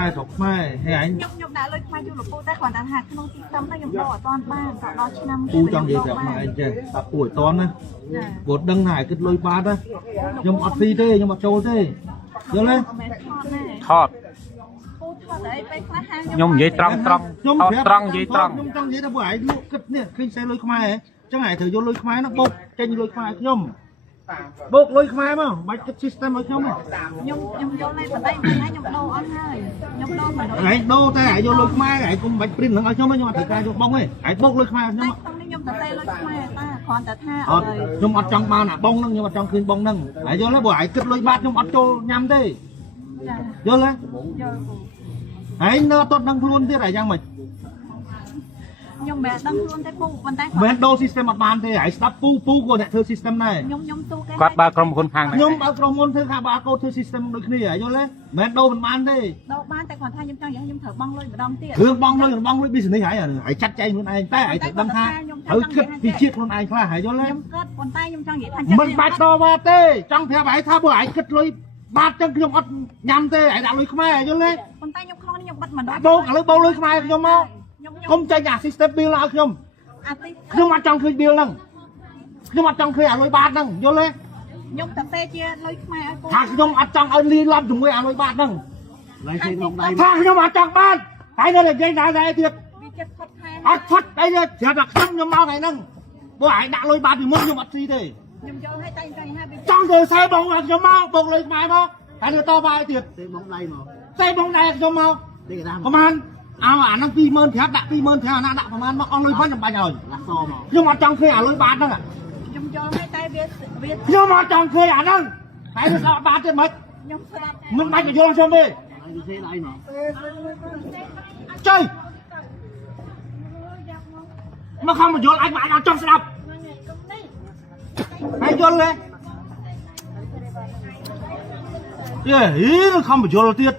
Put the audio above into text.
mai thuộc mai hay anh nhung đã lôi mai du lịch cô ta còn đang hạt không chỉ tâm nó nhung đỏ toàn ba còn đó chi năm u trong gì gặp mà anh chơi tập tuổi toán á bột đăng hải kết lôi ba đó nhung ọt phi thế nhung ọt trâu thế vô lên ថតខ្ញុំនិយាយត្រង់ត្រង់ថតត្រង់និយាយត្រង់ ខ្ញុំចង់និយាយថាពួកឯងលក់គិតនេះឃើញខ្សែលុយខ្មែរចឹងឯងត្រូវយកលុយខ្មែរនោះបុកចេញលុយខ្មែរខ្ញុំបុកលុយខ្មែរមកបាច់គិត system ឲ្យខ្ញុំខ្ញុំយកលេខបណ្ដៃខ្ញុំដូរអត់ហើយខ្ញុំដូរមិនឯងដូរតែឯងយកលុយខ្មែរឯងគុំបាច់ print នឹងឲ្យខ្ញុំខ្ញុំអត់ត្រូវការយកបងទេឯងបុកលុយខ្មែរខ្ញុំខ្ញុំតែលុយខ្មែរតាគ្រាន់តែថាអត់ខ្ញុំអត់ចង់បានអាបងហ្នឹងខ្ញុំអត់ចង់ឃើញបងហ្នឹងហើយយកឡើយបើឯងគិតលុយបាតខ្ញុំអត់ចូលញ៉ាំទេយកឡើយឯងនៅអត់ដឹងខ្លួនទៀតហើយយ៉ាងម៉េចខ្ញុំមិនដឹងខ្លួនទេពូប៉ុន្តែមិនដូរ system អត់បានទេហើយស្ដាប់ពូក៏អ្នកធ្វើ system ដែរខ្ញុំទូគេគាត់បើក្រុមហ៊ុនខាងហ្នឹងខ្ញុំបើក្រុមហ៊ុនធ្វើខាងបើកូដធ្វើ system ដូចគ្នាយល់ទេមិនដូរមិនបានទេដូរបានតែគាត់ថាខ្ញុំចង់ខ្ញុំត្រូវបង់លុយម្ដងទៀតរឿងបង់លុយbusiness ហើយចាត់ចែងខ្លួនឯងតែឯងត្រូវដឹងថាត្រូវគិតពីជាតិខ្លួនឯងខ្លះហើយយល់ទេខ្ញុំគិតប៉ុន្តែខ្ញុំចង់និយាយថាមិនបាច់ដូរមកទេចង់ប្រាប់ឯងថាបើឯងគិតលុយបាតចឹងខ្ញុំអត់ញ៉ាំទេឯងដាក់លុយខ្មែរយល់ទេប៉ុន្តែខ្ញុំក្នុងខ្ញុំបិទម្ដងបោកឥឡូវបោកលុយខ្មែរខ្ញុំមកគុំចេញអា system bill ឲ្យខ្ញុំខ្ញុំអត់ចង់ឃើញ bill ហ្នឹងខ្ញុំអត់ចង់ឃើញអាលុយបាតហ្នឹងយល់ទេខ្ញុំតែទេជាលុយខ្មែរឲ្យថាខ្ញុំអត់ចង់ឲ្យលីឡប់ជាមួយអាលុយបាតហ្នឹងឡើយទេក្នុងដៃថាខ្ញុំអត់ចង់បានតែនៅតែនិយាយដែរទៀតវាចិត្តផុតខែអត់ផុតអីទេច្រាប់តែខ្ញុំមកថ្ងៃហ្នឹងព្រោះឯងដាក់លុយបាតពីមុនខ្ញុំអត់ស៊ីទេខ្ញុំយកឲ្យតែចង់ទៅខ្សែបងខ្ញុំមកបុកលុយខ្មែរមកតែទៅតបាយទៀតខ្សែបងដៃមកខ្សែបងដៃខ្ញុំមកប្រហែលเอาអាហ្នឹង20000ប្រាប់ដាក់20000ប្រាប់អាណាដាក់ប្រហែលមកអស់លុយវិញខ្ញុំបាច់ឲ្យដាក់សមកខ្ញុំអត់ចង់ឃើញអាលុយបាតហ្នឹងខ្ញុំយកឲ្យតែវាខ្ញុំអត់ចង់ឃើញអាហ្នឹងតែវាស្ដាប់បាតទៀតមិនខ្ញុំស្ដាប់មិនបាច់ទៅយល់ខ្ញុំទេហើយវាដៃមកចុយមកខំមកយល់អាចមកអាចអត់ចង់ស្ដាប់ហើយយល់ទេយេហីខំមកយល់ទៀត